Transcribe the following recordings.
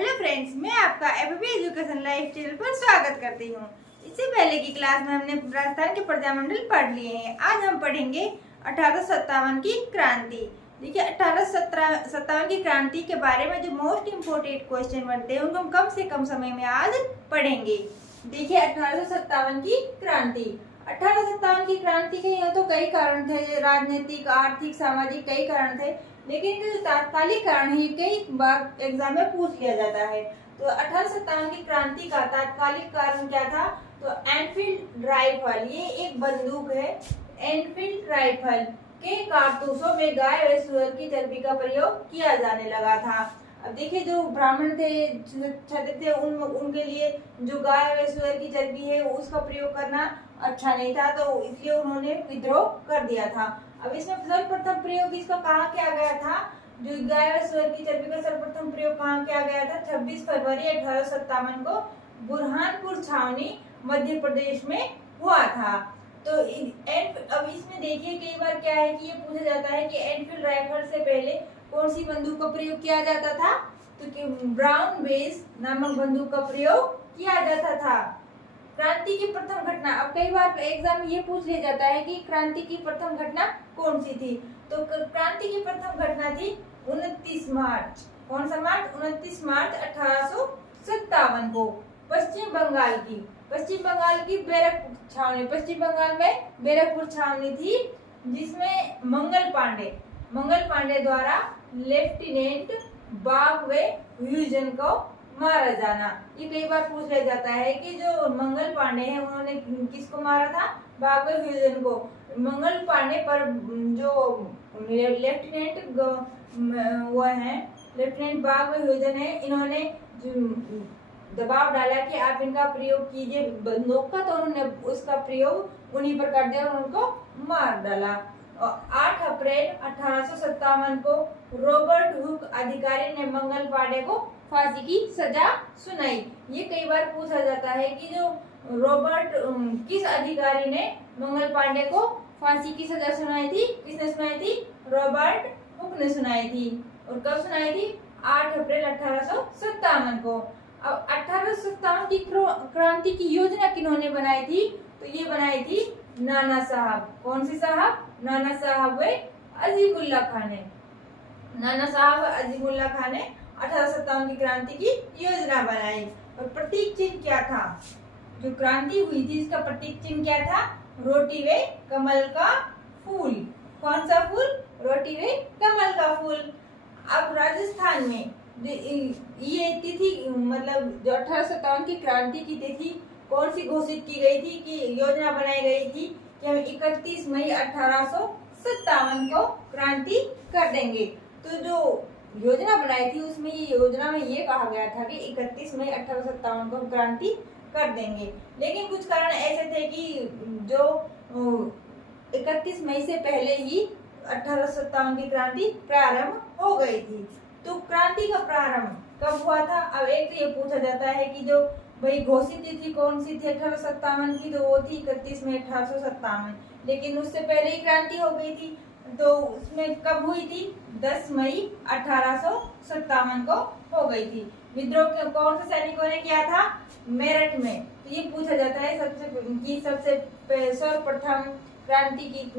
Hello friends, मैं आपका FB education life channel पर स्वागत करती हूँ। इससे पहले की क्लास में हमने राजस्थान के प्रजामंडल पढ़ लिए हैं। आज हम पढ़ेंगे 1857 की क्रांति। देखिए, 1857 की क्रांति के बारे में जो मोस्ट इम्पोर्टेंट क्वेश्चन बनते हैं उनको हम कम से कम समय में आज पढ़ेंगे। देखिए, 1857 की क्रांति। 1857 की क्रांति के यहाँ तो कई कारण थे, राजनीतिक, आर्थिक, सामाजिक कई कारण थे, लेकिन जो तात्कालिक कारण है कई बार एग्जाम में पूछ लिया जाता है। तो 1857 की क्रांति का तात्कालिक कारण क्या था? तो एनफील्ड राइफल, ये एक बंदूक है। एनफील्ड राइफल के कारतूसों में गाय व सुअर की चर्बी का प्रयोग किया जाने लगा था। अब देखिए, जो ब्राह्मण थे, क्षत्रिय थे, उनके लिए जो गाय व सुअर की चर्बी है उसका प्रयोग करना अच्छा नहीं था, तो इसलिए उन्होंने विद्रोह कर दिया था। अब इसमें सर्वप्रथम प्रयोग इसका कहाँ किया गया था? जो गाय व सुअर की चर्बी का सर्वप्रथम प्रयोग कहाँ किया गया था? 26 फरवरी 1857 को बुरहानपुर छावनी मध्य प्रदेश में हुआ था। तो अब इसमें देखिए, कई बार क्या है कि ये पूछा जाता है कि एनफील्ड राइफल से पहले कौन सी बंदूक का प्रयोग किया जाता था? तो ब्राउन बेस नामक बंदूक का प्रयोग किया जाता था। क्रांति की प्रथम घटना, अब कई बार एग्जाम में ये पूछ लिया जाता है कि क्रांति की प्रथम घटना कौन सी थी? तो क्रांति की प्रथम घटना थी 29 मार्च। कौन सा मार्च? 29 मार्च 1857 को पश्चिम बंगाल की बैरकपुर छावनी, पश्चिम बंगाल में बैरकपुर छावनी थी, जिसमें मंगल पांडे द्वारा लेफ्टिनेंट बागवे ह्यूजन को मारा जाना। ये कई बार पूछ लिया जाता है कि जो मंगल पांडे हैं उन्होंने किसको मारा था? बागवे ह्यूजन को। मंगल पांडे पर जो लेफ्टिनेंट बागवे ह्यूजन है, इन्होंने दबाव डाला कि आप इनका प्रयोग कीजिए बंदूक का, तो उन्होंने उसका प्रयोग उन्हीं पर कर दिया और उनको मार डाला। और 8 अप्रैल 1857 को रॉबर्ट हुक अधिकारी ने मंगल पांडे को फांसी की सजा सुनाई। ये कई बार पूछा जाता है कि जो रॉबर्ट किस अधिकारी ने मंगल पांडे को फांसी की सजा सुनाई थी? किसने सुनाई थी? रॉबर्ट हुक ने सुनाई थी। और कब सुनाई थी? 8 अप्रैल 1857 को। अब 1857 की क्रांति की योजना किन्होंने बनाई थी? तो ये बनाई थी नाना साहब। कौन सी साहब? नाना साहब वे अजीमुल्ला खान ने। नाना साहब अजीमुल्ला खान ने 1857 की क्रांति की योजना बनाई। और प्रतीक चिन्ह क्या था? जो क्रांति हुई थी इसका प्रतीक चिन्ह क्या था? रोटी वे कमल का फूल। कौन सा फूल? रोटी वे कमल का फूल। अब राजस्थान में ये तिथि, मतलब जो 1857 की क्रांति की तिथि कौन सी घोषित की गई थी, कि योजना बनाई गई थी कि हम 31 मई 1857 को क्रांति कर देंगे। तो जो योजना बनाई थी उसमें ये योजना में ये कहा गया था कि 31 मई 1857 को क्रांति कर देंगे, लेकिन कुछ कारण ऐसे थे कि जो 31 मई से पहले ही 1857 की क्रांति प्रारंभ हो गई थी। तो क्रांति का प्रारंभ कब हुआ था? अब एक तो ये पूछा जाता है कि जो भाई घोषित तिथि कौन सी थी 1857 की? तो वो थी 31 मई 1857, लेकिन उससे पहले ही क्रांति हो गई थी। तो उसमें कब हुई थी? 10 मई 1857 को हो गई थी। विद्रोह कौन से सैनिकों ने किया था? मेरठ में। तो ये पूछा जाता है सबसे सर्वप्रथम क्रांति की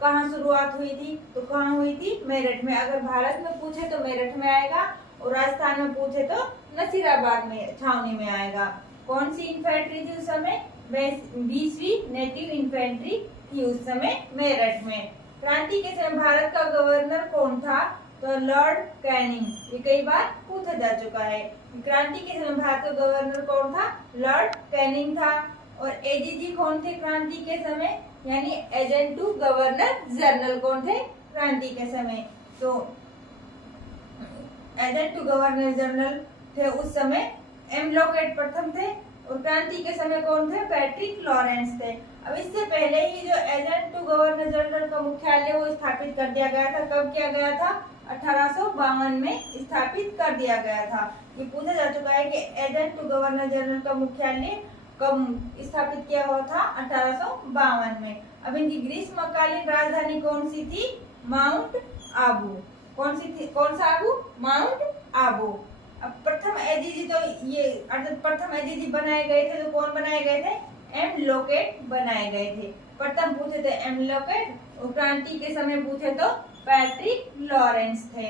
कहाँ शुरुआत हुई थी? तो कहाँ हुई थी? मेरठ में। अगर भारत में पूछे तो मेरठ में आएगा, और राजस्थान में पूछे तो नसीराबाद में छावनी में आएगा। कौन सी इन्फेंट्री थी उस समय? 20वीं नेटिव इन्फेंट्री थी उस समय मेरठ में। क्रांति के समय भारत का गवर्नर कौन था? तो लॉर्ड कैनिंग। ये कई बार पूछा जा चुका है। क्रांति के समय भारत का गवर्नर कौन था? लॉर्ड कैनिंग था। और एजीजी कौन थे क्रांति के समय? यानी एजेंट टू गवर्नर जनरल कौन थे क्रांति के समय? तो एजेंट टू गवर्नर जनरल थे उस समय एम लॉकेट प्रथम थे। और क्रांति के समय कौन थे? पैट्रिक लॉरेंस थे। अब इससे पहले ही जो एजेंट टू गवर्नर जनरल का मुख्यालय वो स्थापित कर दिया गया था। कब किया गया था? 1852 में स्थापित कर दिया गया था। ये पूछा जा चुका है कि एजेंट टू गवर्नर जनरल का मुख्यालय कब स्थापित किया हुआ था? 1852 में। अब इनकी ग्रीष्मकालीन राजधानी कौन सी थी? माउंट आबू। कौन सी थी? कौन सा आबू? माउंट आबू। अब प्रथम एजीजी तो ये अर्थात प्रथम एजीजी बनाए गए थे तो कौन बनाए गए थे? एम लोकेट बनाए गए थे। प्रथम पूछे थे एम लोकेट, और क्रांति के समय पूछे तो पैट्रिक लॉरेंस थे।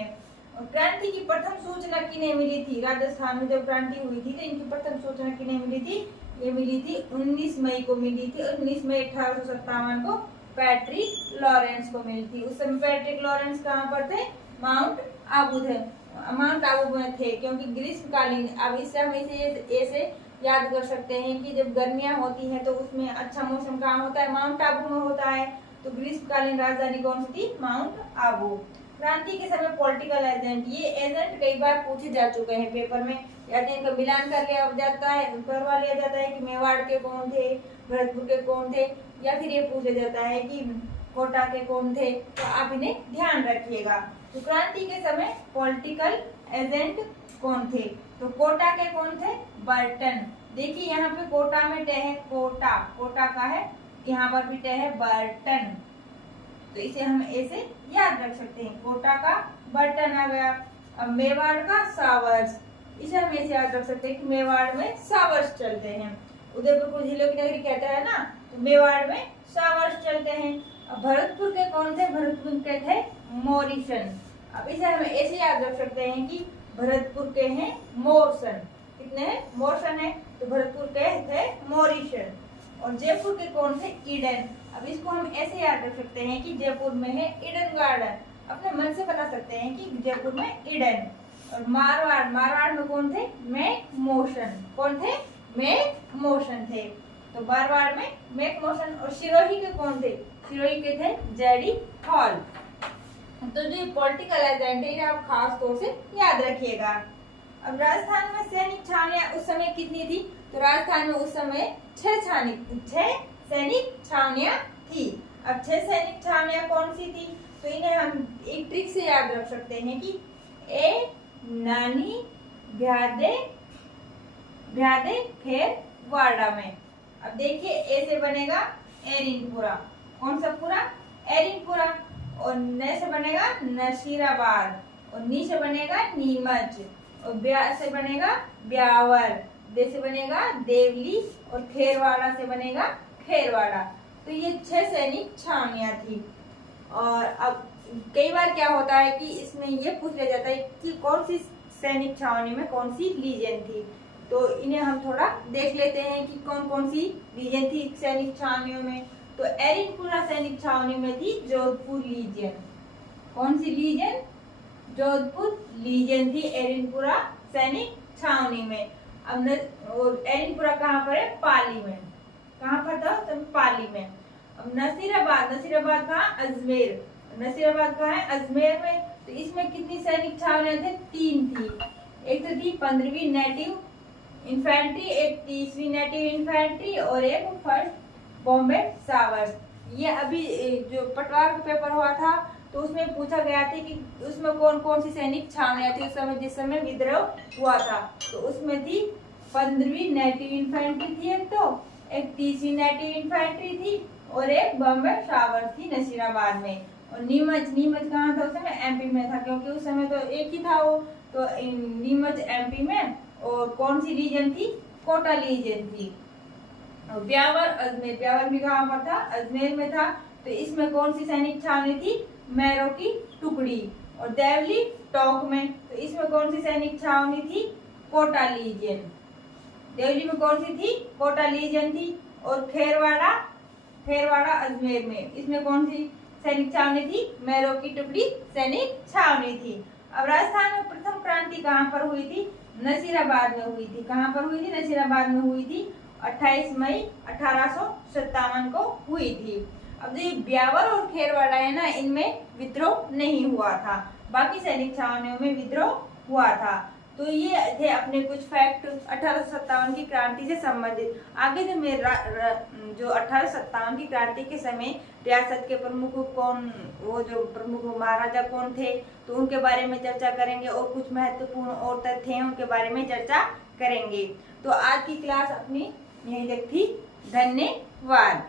और क्रांति की प्रथम सूचना किन्हें मिली थी? राजस्थान में जब क्रांति हुई थी तो इनकी प्रथम सूचना किन्हें मिली थी? ये मिली थी 19 मई को मिली थी, 19 मई 1857 को पैट्रिक लॉरेंस को मिली थी। उस समय पैट्रिक लॉरेंस कहाँ पर थे? माउंट आबू थे, माउंट आबू में थे, क्योंकि ग्रीष्मकालीन, अब इससे हम ऐसे याद कर सकते हैं कि जब गर्मियां होती हैं तो उसमें अच्छा मौसम कहाँ होता है? माउंट आबू में होता है। तो ग्रीष्मकालीन राजधानी कौन सी थी? माउंट आबू। क्रांति के समय पॉलिटिकल एजेंट, ये एजेंट कई बार पूछे जा चुके हैं पेपर में, या तो इनका मिलान करवा लिया जाता है कि मेवाड़ के कौन थे, भरतपुर के कौन थे, या फिर ये पूछा जाता है कि कोटा के कौन थे। तो आप इन्हें ध्यान रखिएगा। तो क्रांति के समय पॉलिटिकल एजेंट कौन थे? तो कोटा के कौन थे? बर्टन। देखिए यहाँ पे कोटा में टे है कोटा, कोटा का है, यहाँ पर भी टे है बर्टन, तो इसे हम ऐसे याद रख सकते हैं। कोटा का बर्टन आ गया। अब मेवाड़ का सावर्स, इसे हम ऐसे याद रख सकते हैं कि मेवाड़ में सावर्स चलते हैं। उदयपुर को जिलों की नगरी कहते हैं ना, तो मेवाड़ में सावर्स चलते हैं। अब भरतपुर के कौन थे? भरतपुर के थे मोरिसन। अब इसे हम ऐसे याद रख सकते हैं कि भरतपुर के हैं मोरसन। कितने हैं? मोरसन है, तो भरतपुर के थे मोरिसन। और जयपुर के कौन थे? ईडन। अब इसको हम ऐसे याद रख सकते हैं कि जयपुर में है ईडन गार्डन। अपने मन से बता सकते हैं कि जयपुर में ईडन। और मारवाड़, मारवाड़ में कौन थे? मैक मोशन। कौन थे? मैक मोशन थे। तो मारवाड़ में मैक मोशन। और सिरोही के कौन थे? सिरोही के थे जेडी हॉल। तो जो पॉलिटिकल एजेंट है आप खास तौर से याद रखिएगा। अब राजस्थान में सैनिक छावनियां उस समय कितनी थी? तो राजस्थान में उस समय 6 सैनिक छावनियां थी। अब 6 सैनिक छावनियां कौन सी थी? तो इन्हें हम एक ट्रिक से याद रख सकते हैं कि ए नानी ब्यादे खेरवाड़ा में। अब देखिए ए से बनेगा एरिनपुरा। कौन सा पूरा? एरिनपुरा। और न से बनेगा नसीराबाद, और नी से बनेगा नीमच, और ब्या से बनेगा ब्यावर, दे से बनेगा देवली, और खेरवाड़ा से बनेगा खेरवाड़ा। तो ये 6 सैनिक छावनियां थी। और अब कई बार क्या होता है कि इसमें ये पूछ लिया जाता है कि कौन सी सैनिक छावनी में कौन सी लीजन थी। तो इन्हें हम थोड़ा देख लेते हैं कि कौन कौन सी लीजन थी सैनिक छावनियों में। तो एरिनपुरा सैनिक छावनी में थी जोधपुर लीजन। कौन सी लीजन? जोधपुर लीजन थी एरिनपुरा सैनिक छावनी में। अब एरिनपुरा कहाँ पर है? पाली में। कहाँ पर था? तो पाली में। अब नसीराबाद, नसीराबाद कहाँ? अजमेर। नसीराबाद कहाँ है? अजमेर में। तो इसमें कितनी सैनिक छावनियां थे? 3 थी। एक तो थी 15वीं नेटिव इन्फेंट्री, एक 30वीं नेटिव इन्फेंट्री, और एक फर्स्ट बॉम्बे सावर्स। ये अभी जो पटवार का पेपर हुआ था तो उसमें पूछा गया था कि उसमें कौन कौन सी सैनिक छावनियां थी उस समय, जिस समय विद्रोह हुआ था। तो उसमें थी 15वीं नेटिव इन्फेंट्री थी एक, तो एक 30वीं नेटिव इन्फेंट्री थी, और एक बॉम्बे सावर्स थी नसीराबाद में। और नीमच, नीमच कहाँ था उस समय? एमपी में था, क्योंकि उस समय तो एक ही था वो। तो नीमच एमपी में। और कौन सी रीजन थी? कोटा रीजन थी। ब्यावर अजमेर, ब्यावर भी कहाँ पर था? अजमेर में था। तो इसमें कौन सी सैनिक छावनी थी? मैरो की टुकड़ी। और देवली टोंक में। तो इसमें कौन सी सैनिक छावनी थी? कोटा लीजन। देवली में कौन सी थी? कोटा लीजन थी। और खेरवाड़ा, खेरवाड़ा अजमेर में, इसमें कौन सी सैनिक छावनी थी? मैरो की टुकड़ी सैनिक छावनी थी। अब राजस्थान में प्रथम क्रांति कहाँ पर हुई थी? नसीराबाद में हुई थी। कहाँ पर हुई थी? नसीराबाद में हुई थी। 28 मई 1857 को हुई थी। अब जो ब्यावर और खेरवाड़ा है ना, इनमें विद्रोह नहीं हुआ था, बाकी सैनिक छावनियों में विद्रोह हुआ था। तो ये थे अपने कुछ फैक्ट 1857 की क्रांति से संबंधित। आगे जो मेरा जो 1857 की क्रांति के समय रियासत के प्रमुख कौन, वो जो प्रमुख महाराजा कौन थे, तो उनके बारे में चर्चा करेंगे, और कुछ महत्वपूर्ण और तथ्य हैं उनके बारे में चर्चा करेंगे। तो आज की क्लास अपनी यहीं तक थी। धन्यवाद।